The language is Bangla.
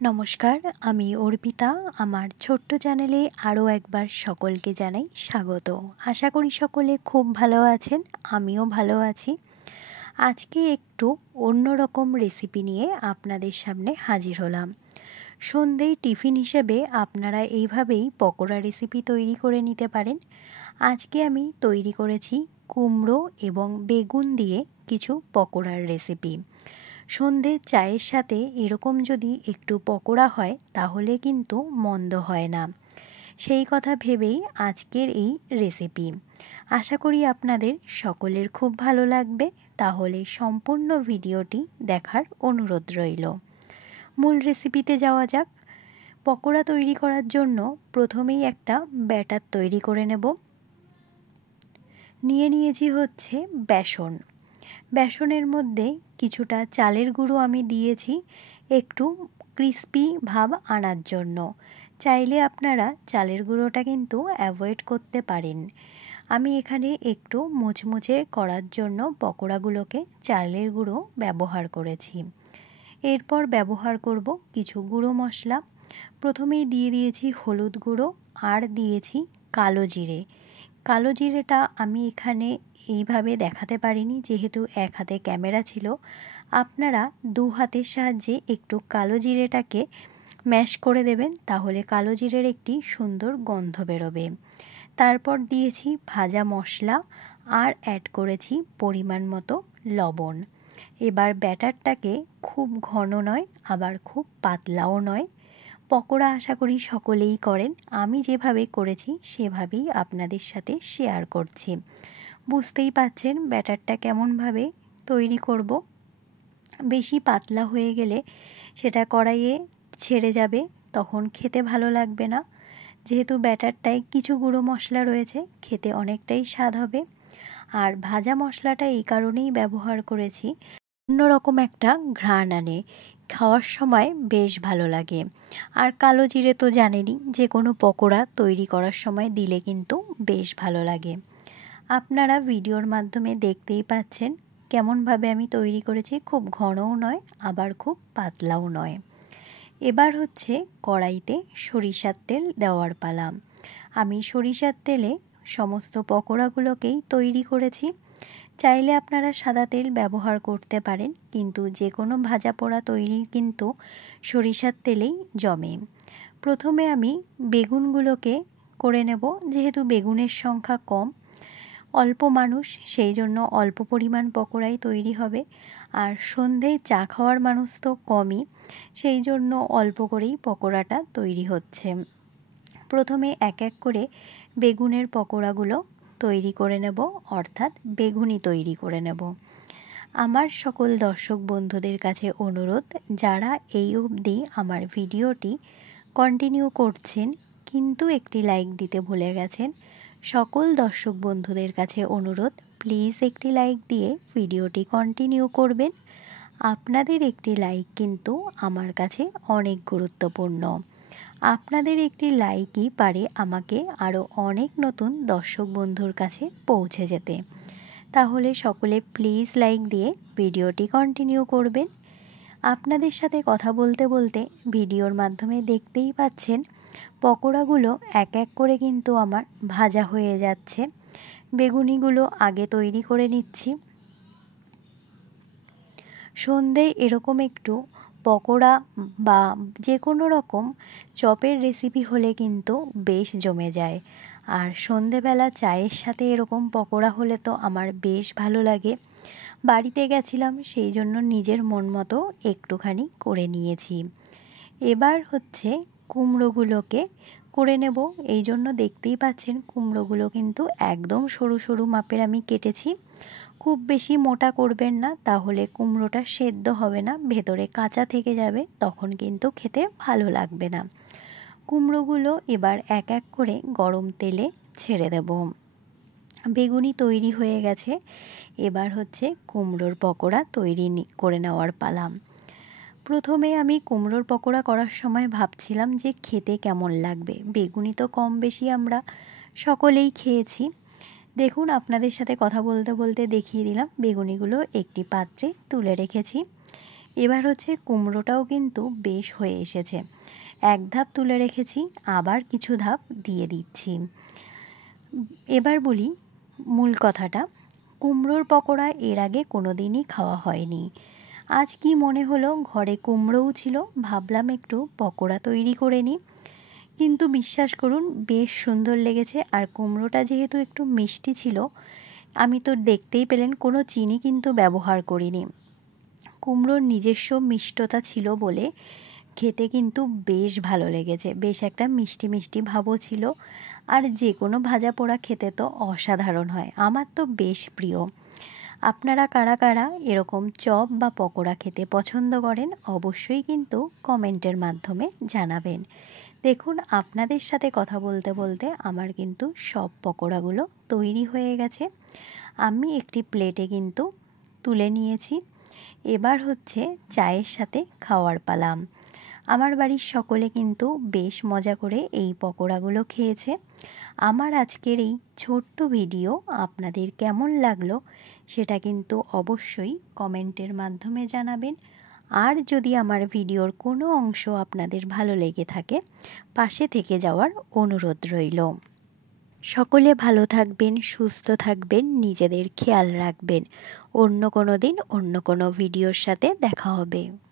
নমস্কার, আমি অর্পিতা। আমার ছোট্ট চ্যানেলে আরও একবার সকলকে জানাই স্বাগত। আশা করি সকলে খুব ভালো আছেন, আমিও ভালো আছি। আজকে একটু অন্যরকম রেসিপি নিয়ে আপনাদের সামনে হাজির হলাম। সন্ধ্যেয় টিফিন হিসেবে আপনারা এইভাবেই পকোড়া রেসিপি তৈরি করে নিতে পারেন। আজকে আমি তৈরি করেছি কুমড়ো এবং বেগুন দিয়ে কিছু পকোড়ার রেসিপি। সন্ধ্যের চায়ের সাথে এরকম যদি একটু পকোড়া হয় তাহলে কিন্তু মন্দ হয় না। সেই কথা ভেবেই আজকের এই রেসিপি। আশা করি আপনাদের সকলের খুব ভালো লাগবে। তাহলে সম্পূর্ণ ভিডিওটি দেখার অনুরোধ রইল। মূল রেসিপিতে যাওয়া যাক। পকোড়া তৈরি করার জন্য প্রথমেই একটা ব্যাটার তৈরি করে নেব। নিয়েছি হচ্ছে বেসন। বেসনের মধ্যে কিছুটা চালের গুঁড়ো আমি দিয়েছি একটু ক্রিস্পি ভাব আনার জন্য। চাইলে আপনারা চালের গুঁড়োটা কিন্তু অ্যাভয়েড করতে পারেন। আমি এখানে একটু মুচমুচে করার জন্য পকোড়াগুলোকে চালের গুঁড়ো ব্যবহার করেছি। এরপর ব্যবহার করব কিছু গুঁড়ো মশলা। প্রথমেই দিয়ে দিয়েছি হলুদ গুঁড়ো আর দিয়েছি কালো জিরে। কালো জিরেটা আমি এখানে এইভাবে দেখাতে পারিনি, যেহেতু এক হাতে ক্যামেরা ছিল। আপনারা দু হাতের সাহায্যে একটু কালো জিরেটাকে ম্যাশ করে দেবেন, তাহলে কালো জিরের একটি সুন্দর গন্ধ বেরোবে। তারপর দিয়েছি ভাজা মশলা আর অ্যাড করেছি পরিমাণ মতো লবণ। এবার ব্যাটারটাকে খুব ঘন নয় আবার খুব পাতলাও নয়। পকোড়া আশা করি সকলেই করেন, আমি যেভাবে করেছি সেভাবেই আপনাদের সাথে শেয়ার করছি। বুঝতেই পাচ্ছেন ব্যাটারটা কেমনভাবে তৈরি করব। বেশি পাতলা হয়ে গেলে সেটা কড়াইয়ে ছেড়ে যাবে, তখন খেতে ভালো লাগবে না। যেহেতু ব্যাটারটায় কিছু গুঁড়ো মশলা রয়েছে, খেতে অনেকটাই স্বাদ হবে। আর ভাজা মশলাটা এই কারণেই ব্যবহার করেছি, অন্যরকম একটা ঘ্রাণ আনে, খাওয়ার সময় বেশ ভালো লাগে। আর কালো জিরে তো জানেনই, যে কোনো পকোড়া তৈরি করার সময় দিলে কিন্তু বেশ ভালো লাগে। আপনারা ভিডিওর মাধ্যমে দেখতেই পাচ্ছেন কেমনভাবে আমি তৈরি করেছি। খুব ঘনও নয় আবার খুব পাতলাও নয়। এবার হচ্ছে কড়াইতে সরিষার তেল দেওয়ার পালা। আমি সরিষার তেলে সমস্ত পকোড়াগুলোকেই তৈরি করেছি। চাইলে আপনারা সাদা তেল ব্যবহার করতে পারেন, কিন্তু যে কোনো ভাজা পোড়া তৈরি কিন্তু সরিষার তেলেই জমে। প্রথমে আমি বেগুনগুলোকে করে নেব। যেহেতু বেগুনের সংখ্যা কম, অল্প মানুষ, সেই জন্য অল্প পরিমাণ পকোড়াই তৈরি হবে। আর সন্ধ্যেয় চা খাওয়ার মানুষ তো কমই, সেই জন্য অল্প করেই পকোড়াটা তৈরি হচ্ছে। প্রথমে এক এক করে বেগুনের পকোড়াগুলো তৈরি করে নেব, অর্থাৎ বেগুনি তৈরি করে নেব। আমার সকল দর্শক বন্ধুদের কাছে অনুরোধ, যারা এই অবধি আমার ভিডিওটি কন্টিনিউ করছেন কিন্তু একটি লাইক দিতে ভুলে গেছেন, সকল দর্শক বন্ধুদের কাছে অনুরোধ, প্লিজ একটি লাইক দিয়ে ভিডিওটি কন্টিনিউ করবেন। আপনাদের একটি লাইক কিন্তু আমার কাছে অনেক গুরুত্বপূর্ণ। আপনাদের একটি লাইকই পারে আমাকে আরও অনেক নতুন দর্শক বন্ধুর কাছে পৌঁছে যেতে। তাহলে সকলে প্লিজ লাইক দিয়ে ভিডিওটি কন্টিনিউ করবেন। আপনাদের সাথে কথা বলতে বলতে ভিডিওর মাধ্যমে দেখতেই পাচ্ছেন পকোড়াগুলো এক এক করে কিন্তু আমার ভাজা হয়ে যাচ্ছে। বেগুনিগুলো আগে তৈরি করে নিচ্ছি। সন্ধ্যেয় এরকম একটু পকোড়া বা যে কোনো রকম চপের রেসিপি হলে কিন্তু বেশ জমে যায়। আর সন্ধেবেলা চায়ের সাথে এরকম পকোড়া হলে তো আমার বেশ ভালো লাগে। বাড়িতে গেছিলাম, সেই জন্য নিজের মন মতো একটুখানি করে নিয়েছি। এবার হচ্ছে কুমড়োগুলোকে করে নেব। এই জন্য দেখতেই পাচ্ছেন কুমড়োগুলো কিন্তু একদম সরু সরু মাপের আমি কেটেছি। খুব বেশি মোটা করবেন না, তাহলে কুমড়োটা সেদ্ধ হবে না, ভেতরে কাঁচা থেকে যাবে, তখন কিন্তু খেতে ভালো লাগবে না। কুমড়োগুলো এবার এক এক করে গরম তেলে ছেড়ে দেব। বেগুনি তৈরি হয়ে গেছে, এবার হচ্ছে কুমড়োর পকোড়া তৈরি করে নেওয়ার পালা। প্রথমে আমি কুমড়োর পকোড়া করার সময় ভাবছিলাম যে খেতে কেমন লাগবে। বেগুনি তো কম বেশি আমরা সকলেই খেয়েছি। দেখুন, আপনাদের সাথে কথা বলতে বলতে দেখিয়ে দিলাম। বেগুনিগুলো একটি পাত্রে তুলে রেখেছি। এবার হচ্ছে কুমড়োটাও কিন্তু বেশ হয়ে এসেছে। এক ধাপ তুলে রেখেছি, আবার কিছু ধাপ দিয়ে দিচ্ছি। এবার বলি মূল কথাটা, কুমড়োর পকোড়া এর আগে কোনো দিনই খাওয়া হয়নি। আজ কি মনে হলো, ঘরে কুমড়োও ছিল, ভাবলাম একটু পকোড়া তৈরি করে নিই। কিন্তু বিশ্বাস করুন বেশ সুন্দর লেগেছে। আর কুমড়োটা যেহেতু একটু মিষ্টি ছিল, আমি তো দেখতেই পেলেন কোনো চিনি কিন্তু ব্যবহার করিনি। কুমড়োর নিজস্ব মিষ্টতা ছিল বলে খেতে কিন্তু বেশ ভালো লেগেছে, বেশ একটা মিষ্টি মিষ্টি ভাবও ছিল। আর যে কোনো ভাজা পোড়া খেতে তো অসাধারণ হয়, আমার তো বেশ প্রিয়। আপনারা কারা কারা এরকম চপ বা পকোড়া খেতে পছন্দ করেন অবশ্যই কিন্তু কমেন্টের মাধ্যমে জানাবেন। দেখুন আপনাদের সাথে কথা বলতে বলতে আমার কিন্তু সব পকোড়াগুলো তৈরি হয়ে গেছে। আমি একটি প্লেটে কিন্তু তুলে নিয়েছি। এবার হচ্ছে চায়ের সাথে খাওয়ার পালা। আমার বাড়ির সকলে কিন্তু বেশ মজা করে এই পকোড়াগুলো খেয়েছে। আমার আজকের এই ছোট্ট ভিডিও আপনাদের কেমন লাগলো সেটা কিন্তু অবশ্যই কমেন্টের মাধ্যমে জানাবেন। আর যদি আমার ভিডিওর কোনো অংশ আপনাদের ভালো লেগে থাকে, পাশে থেকে যাওয়ার অনুরোধ রইল। সকলে ভালো থাকবেন, সুস্থ থাকবেন, নিজেদের খেয়াল রাখবেন। অন্য কোনো দিন অন্য কোনো ভিডিওর সাথে দেখা হবে।